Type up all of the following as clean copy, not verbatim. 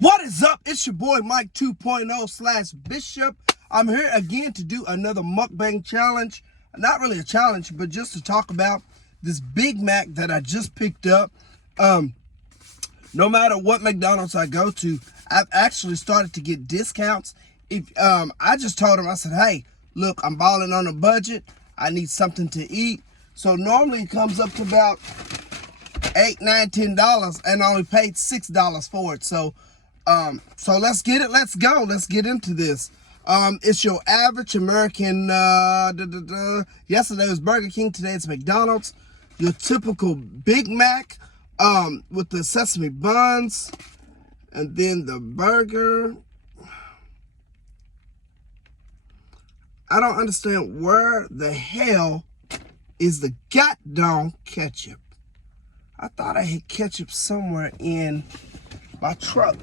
What is up? It's your boy Mike 2.0 / Bishop. I'm here again to do another mukbang challenge. Not really a challenge, but just to talk about this Big Mac that I just picked up. No matter what McDonald's I go to, I've actually started to get discounts. I just told them, I said, hey, look, I'm balling on a budget. I need something to eat. So normally it comes up to about $8, $9, $10, and I only paid $6 for it. So let's get it. Let's go. Let's get into this. It's your average American. Yesterday was Burger King. Today it's McDonald's. Your typical Big Mac, with the sesame buns, and then the burger. I don't understand where the hell is the goddamn ketchup. I thought I had ketchup somewhere in my truck.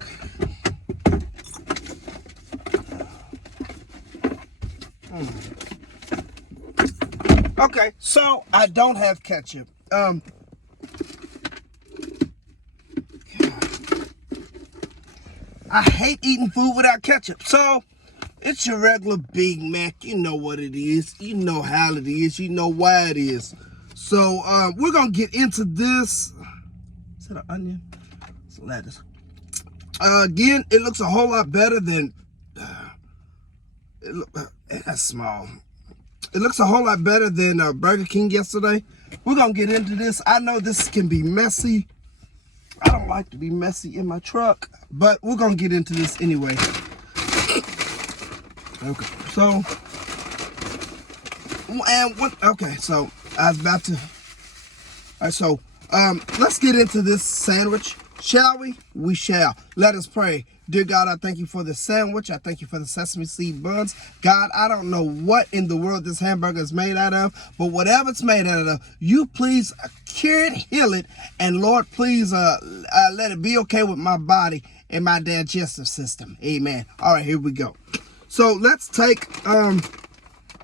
Okay, so I don't have ketchup. I hate eating food without ketchup. So it's your regular Big Mac. You know what it is. You know how it is. You know why it is. So we're gonna get into this. Is that an onion? It's lettuce. Again, it looks a whole lot better than. That's small. It looks a whole lot better than Burger King yesterday. We're gonna get into this. I know this can be messy. I don't like to be messy in my truck, but we're gonna get into this anyway. Okay, so so I was about to. All right, so let's get into this sandwich, shall we? We shall. Let us pray. Dear God, I thank you for the sandwich. I thank you for the sesame seed buns. God, I don't know what in the world this hamburger is made out of, but whatever it's made out of, you please cure it, heal it, and Lord, please let it be okay with my body and my digestive system. Amen. All right, here we go. So let's take, I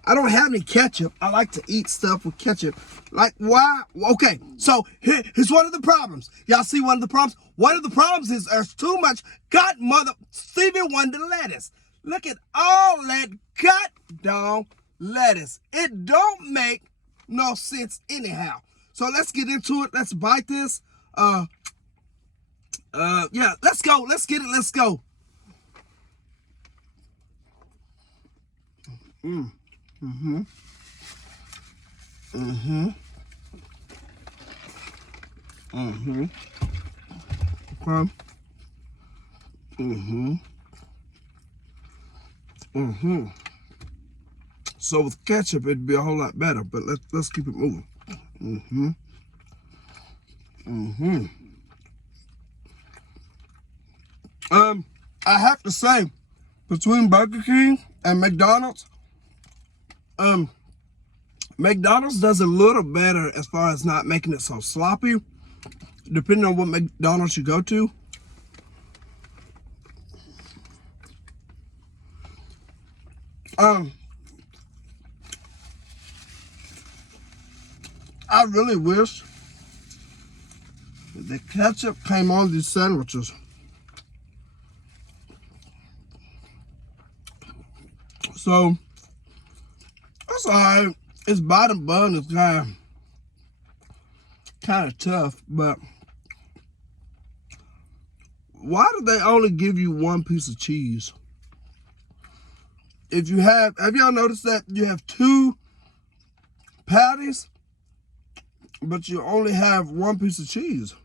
don't have any ketchup. I like to eat stuff with ketchup. Like, why? Okay, so here's one of the problems. Y'all see one of the problems? One of the problems is there's too much godmother Stevie Wonder lettuce. Look at all that goddamn lettuce. It don't make no sense anyhow. So let's get into it. Let's bite this. Yeah, let's go. Let's get it. Let's go. Okay. So with ketchup, it'd be a whole lot better, but let's keep it moving. I have to say, between Burger King and McDonald's, McDonald's does a little better as far as not making it so sloppy, depending on what McDonald's you go to. I really wish the ketchup came on these sandwiches. So that's alright. Its bottom bun is kind of tough, but why do they only give you one piece of cheese? If you have y'all noticed that you have two patties, but you only have one piece of cheese?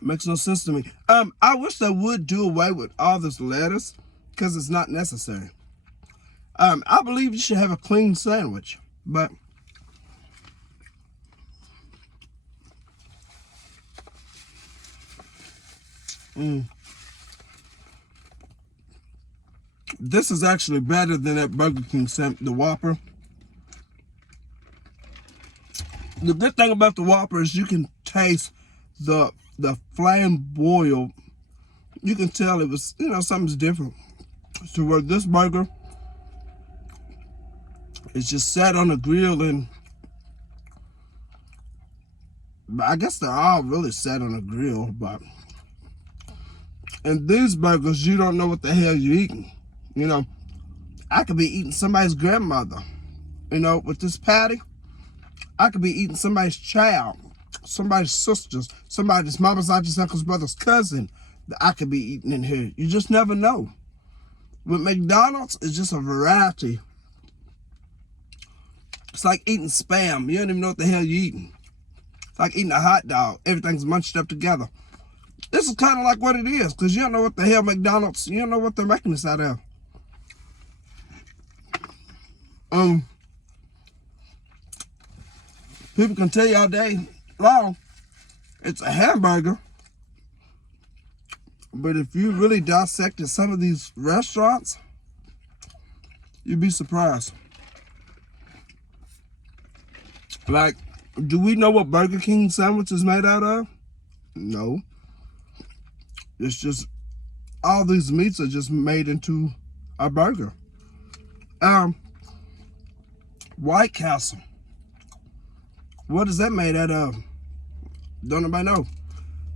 Makes no sense to me. I wish they would do away with all this lettuce because it's not necessary. I believe you should have a clean sandwich, but this is actually better than that Burger King the Whopper. The good thing about the Whopper is you can taste the flame boil. You can tell it was, something's different. So where this burger is just sat on the grill and But I guess they're all really set on a grill. But in these burgers, you don't know what the hell you're eating. You know, I could be eating somebody's grandmother. You know, with this patty, I could be eating somebody's child, somebody's sisters, somebody's mama's, auntie's, uncle's, brother's cousin that I could be eating in here. You just never know. With McDonald's, it's just a variety. It's like eating Spam. You don't even know what the hell you're eating. It's like eating a hot dog. Everything's munched up together. This is kind of like what it is, because you don't know what the hell McDonald's, you don't know what they're making this out of. People can tell you all day long, it's a hamburger. But if you really dissected some of these restaurants, you'd be surprised. Like, do we know what Burger King sandwich is made out of? No. It's just, all these meats are just made into a burger. White Castle. What is that made out of? Don't nobody know.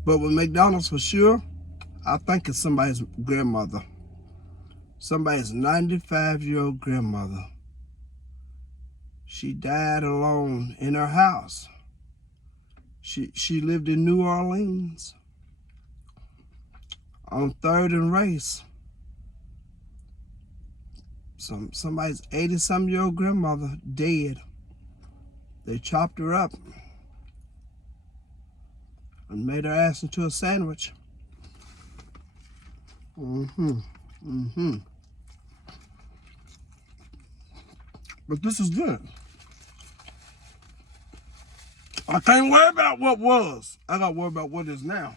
But with McDonald's for sure, I think it's somebody's grandmother. Somebody's 95-year-old grandmother. She died alone in her house. She lived in New Orleans on 3rd and Race. Somebody's 80-some-year-old grandmother dead. They chopped her up and made her ass into a sandwich. But this is good. I can't worry about what was. I gotta worry about what is now.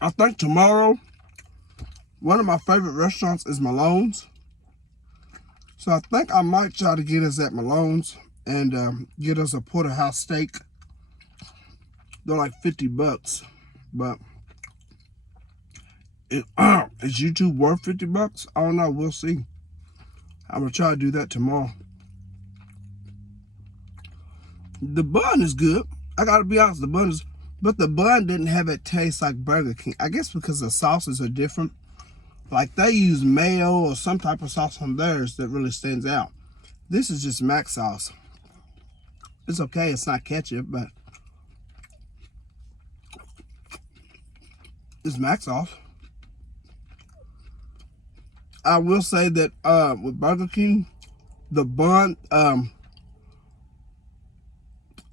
I think tomorrow, one of my favorite restaurants is Malone's. So I think I might try to get us at Malone's and get us a porterhouse steak. They're like $50, but is YouTube worth $50? I don't know. We'll see. I'm gonna try to do that tomorrow. The bun is good. I gotta be honest, the bun is, but the bun didn't have a taste like Burger King. I guess because the sauces are different. Like they use mayo or some type of sauce on theirs that really stands out. This is just mac sauce. It's okay. It's not ketchup, but it's mac sauce. I will say that with Burger King, the bun,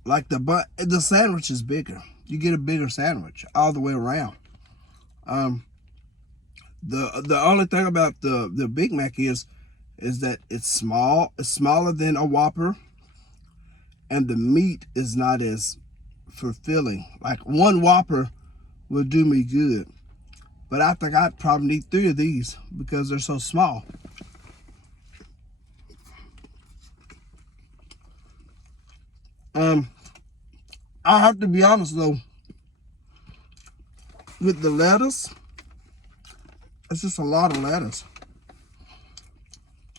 like the sandwich is bigger. You get a bigger sandwich all the way around. The only thing about the Big Mac is that it's small. It's smaller than a Whopper, and the meat is not as fulfilling. Like one Whopper will do me good, but I think I'd probably need 3 of these because they're so small. I have to be honest though, with the lettuce, it's just a lot of lettuce.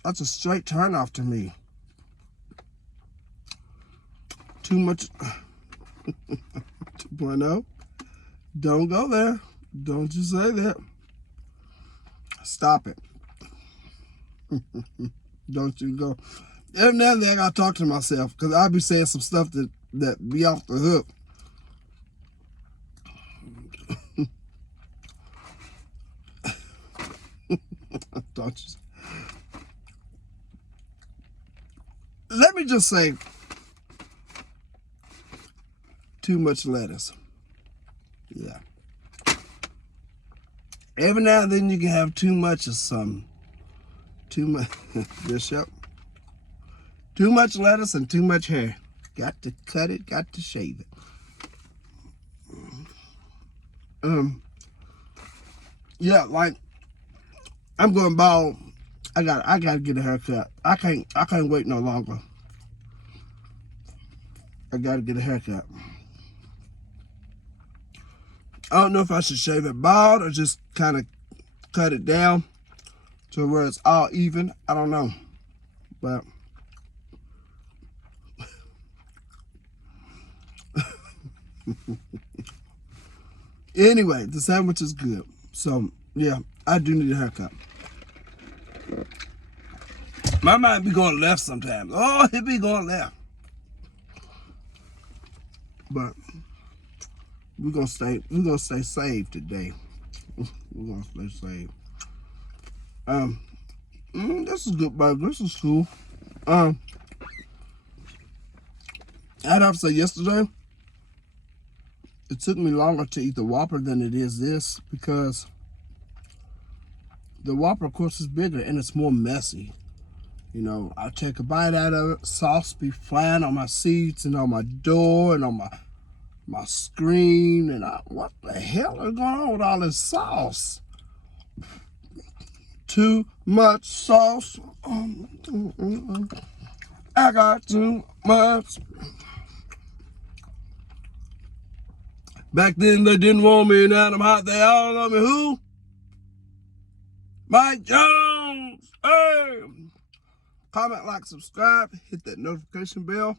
That's a straight turnoff to me. Too much. 2.0. Don't go there. Don't you say that. Stop it. Don't you go. Every now and then I gotta talk to myself because I'll be saying some stuff that be off the hook. Don't you? Let me just say, too much lettuce. Yeah. Every now and then you can have too much of something. Too much, Bishop. Too much lettuce and too much hair. Got to cut it, got to shave it. Yeah, like, I'm going bald. I gotta get a haircut. I can't wait no longer. I gotta get a haircut. I don't know if I should shave it bald or just kind of cut it down to where it's all even. I don't know. but anyway, the sandwich is good. So yeah, I do need a haircut. My mind be going left sometimes. Oh, it be going left. But we're gonna stay safe today. We're gonna stay safe. This is good burger. This is cool. I'd have to say yesterday, it took me longer to eat the Whopper than it is this, because the Whopper, of course, is bigger and it's more messy. You know, I take a bite out of it, sauce be flying on my seats and on my door and on my screen, and what the hell is going on with all this sauce? Too much sauce. I got too much. Back then they didn't want me, now I'm hot. They all love me. Who? Mike Jones. Hey. Comment, like, subscribe, hit that notification bell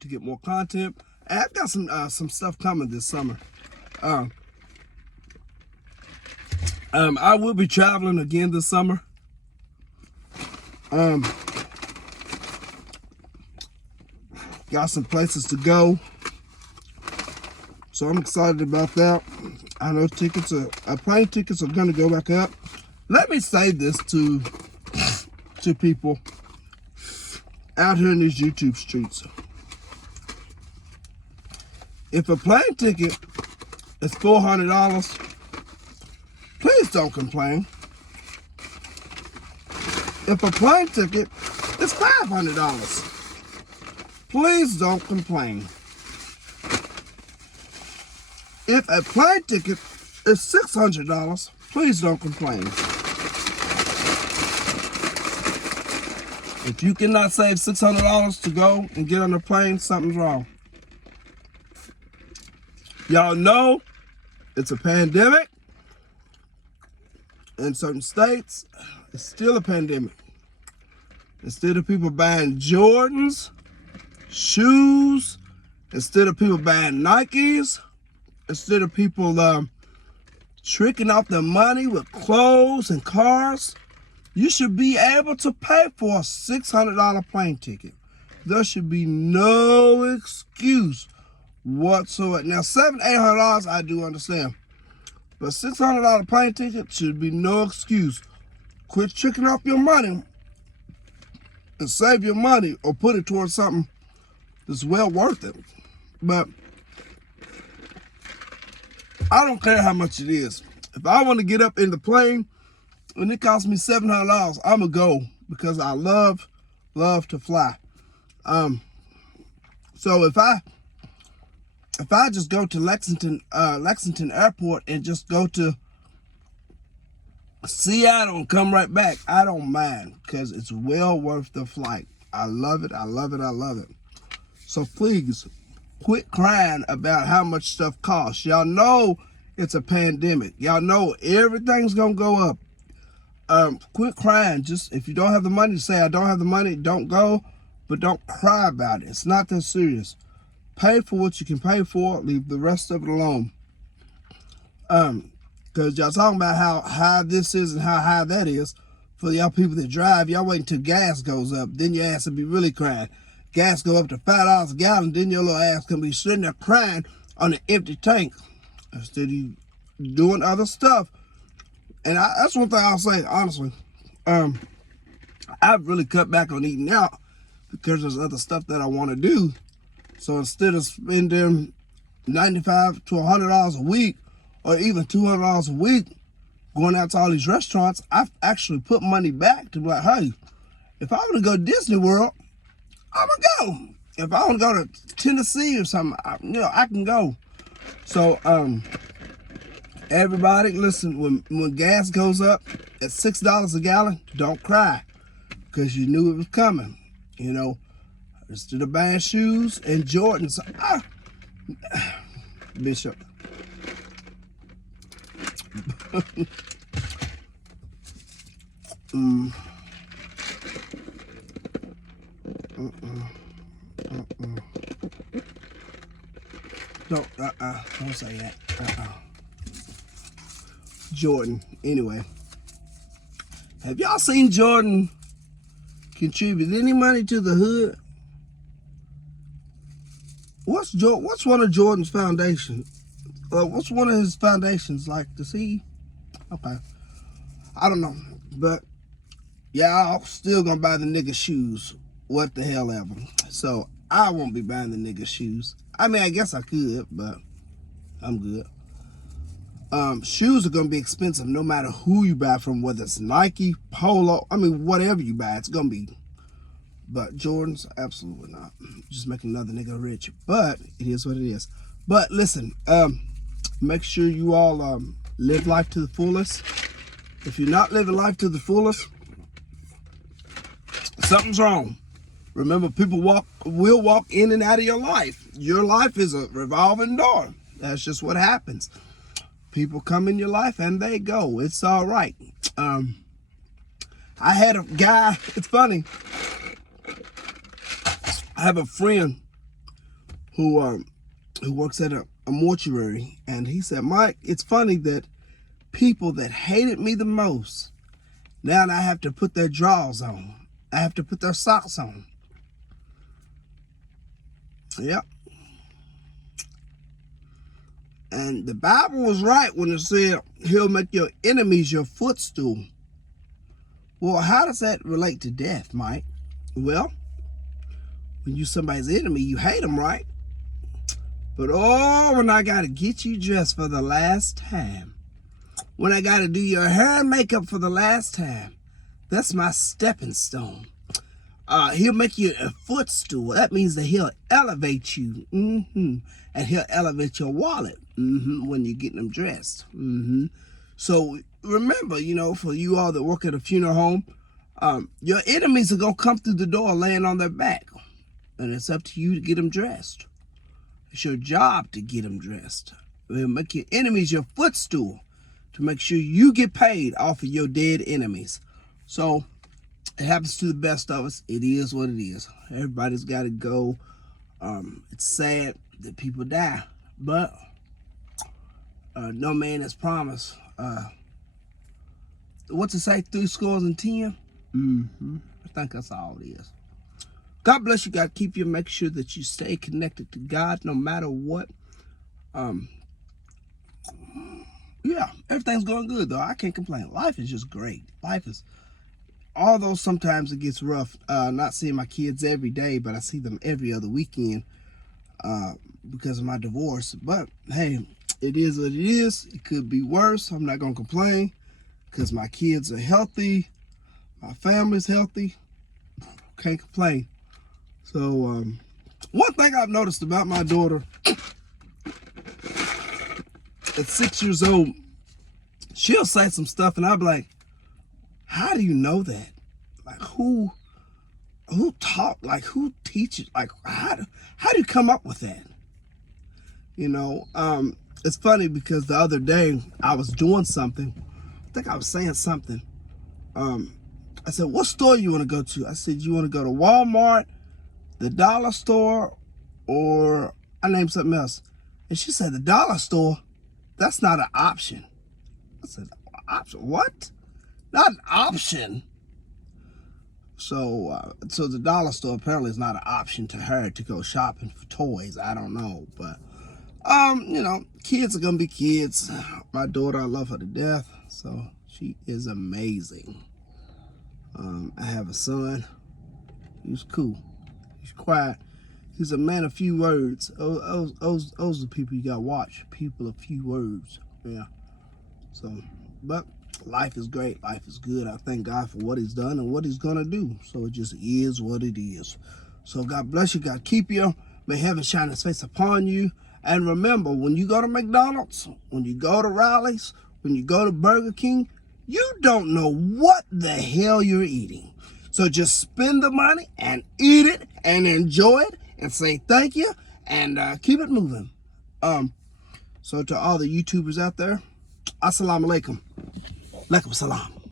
to get more content. And I've got some stuff coming this summer. I will be traveling again this summer. Got some places to go, so I'm excited about that. I know plane tickets are gonna go back up. Let me say this to people out here in these YouTube streets. If a plane ticket is $400, please don't complain. If a plane ticket is $500, please don't complain. If a plane ticket is $600, please don't complain. If you cannot save $600 to go and get on a plane, something's wrong. Y'all know it's a pandemic. In certain states, it's still a pandemic. Instead of people buying Jordans, shoes, instead of people buying Nikes, instead of people tricking off their money with clothes and cars, you should be able to pay for a $600 plane ticket. There should be no excuse whatsoever. Now, $700, $800, I do understand. But $600 plane ticket should be no excuse. Quit tricking off your money and save your money, or put it towards something that's well worth it. But I don't care how much it is. If I want to get up in the plane and it costs me $700, I'm gonna go, because I love to fly. So if I just go to Lexington Airport and just go to Seattle and come right back, I don't mind, because it's well worth the flight. I love it. I love it. I love it. So please quit crying about how much stuff costs. Y'all know it's a pandemic. Y'all know everything's gonna go up. Quit crying. Just, if you don't have the money, say I don't have the money, don't go, but don't cry about it. It's not that serious. Pay for what you can pay for, leave the rest of it alone. Because y'all talking about how high this is and how high that is. For y'all people that drive, y'all wait until gas goes up, then your ass will be really crying. Gas go up to $5 a gallon, then your little ass can be sitting there crying on an empty tank instead of doing other stuff. And that's one thing I'll say, honestly. I've really cut back on eating out because there's other stuff that I want to do. So instead of spending $95 to $100 a week, or even $200 a week going out to all these restaurants, I've actually put money back to be like, hey, if I want to go to Disney World, I'm gonna go. If I want to go to Tennessee or something, I can go. So everybody, listen, when gas goes up at $6 a gallon, don't cry, because you knew it was coming. You know, instead of buying shoes and Jordans, Bishop. Don't say that. Jordan. Anyway, have y'all seen Jordan contribute any money to the hood? What's one of Jordan's foundations? What's one of his foundations like? Does he? Okay, I don't know, but y'all still gonna buy the nigga shoes. What the hell ever. So I won't be buying the nigga shoes. I mean, I guess I could, but I'm good. Shoes are gonna be expensive no matter who you buy from, whether it's Nike, Polo, I mean, whatever you buy, it's gonna be. But Jordans, absolutely not. Just making another nigga rich. But it is what it is. But listen, make sure you all live life to the fullest. If you're not living life to the fullest, something's wrong. Remember, people will walk in and out of your life. Your life is a revolving door. That's just what happens. People come in your life and they go. It's all right. I had a guy, it's funny. I have a friend who works at a mortuary, and he said, Mike, it's funny that people that hated me the most, now I have to put their drawers on. I have to put their socks on. Yep. And the Bible was right when it said he'll make your enemies your footstool. Well, how does that relate to death, Mike? Well, when you're somebody's enemy, you hate them, right? But oh, when I gotta get you dressed for the last time, when I gotta do your hair and makeup for the last time, that's my stepping stone. He'll make you a footstool. That means that he'll elevate you. And he'll elevate your wallet when you're getting them dressed. So remember, for you all that work at a funeral home, your enemies are going to come through the door laying on their back. And it's up to you to get them dressed. It's your job to get them dressed. It'll make your enemies your footstool to make sure you get paid off of your dead enemies. So it happens to the best of us. It is what it is. Everybody's got to go. It's sad that people die, but no man has promised. What's it say? 10? I think that's all it is. God bless you. God keep you. Make sure that you stay connected to God no matter what. Yeah, everything's going good though. I can't complain. Life is just great. Life is, although sometimes it gets rough, not seeing my kids every day, but I see them every other weekend because of my divorce. But hey, it is what it is. It could be worse. I'm not going to complain because my kids are healthy. My family's healthy. Can't complain. So one thing I've noticed about my daughter at 6 years old, she'll say some stuff and I'll be like, how do you know that? Like who taught, like who teaches, like how do you come up with that? It's funny because the other day I was doing something. I think I was saying something. I said, what store you want to go to? I said, you want to go to Walmart, the dollar store, or I named something else. And she said, the dollar store, that's not an option. I said, option? What? Not an option. So the dollar store apparently is not an option to her to go shopping for toys. I don't know, but kids are gonna be kids. My daughter, I love her to death. So she is amazing. I have a son. He's cool. He's quiet. He's a man of few words. Those are the people you gotta watch. People of few words. Yeah. So, but life is great. Life is good. I thank God for what he's done and what he's gonna do. So it just is what it is. So God bless you. God keep you. May heaven shine his face upon you. And remember, when you go to McDonald's, when you go to Rally's, when you go to Burger King, you don't know what the hell you're eating. So just spend the money and eat it and enjoy it and say thank you and keep it moving. So to all the YouTubers out there, assalamu alaikum. Alaikum salam.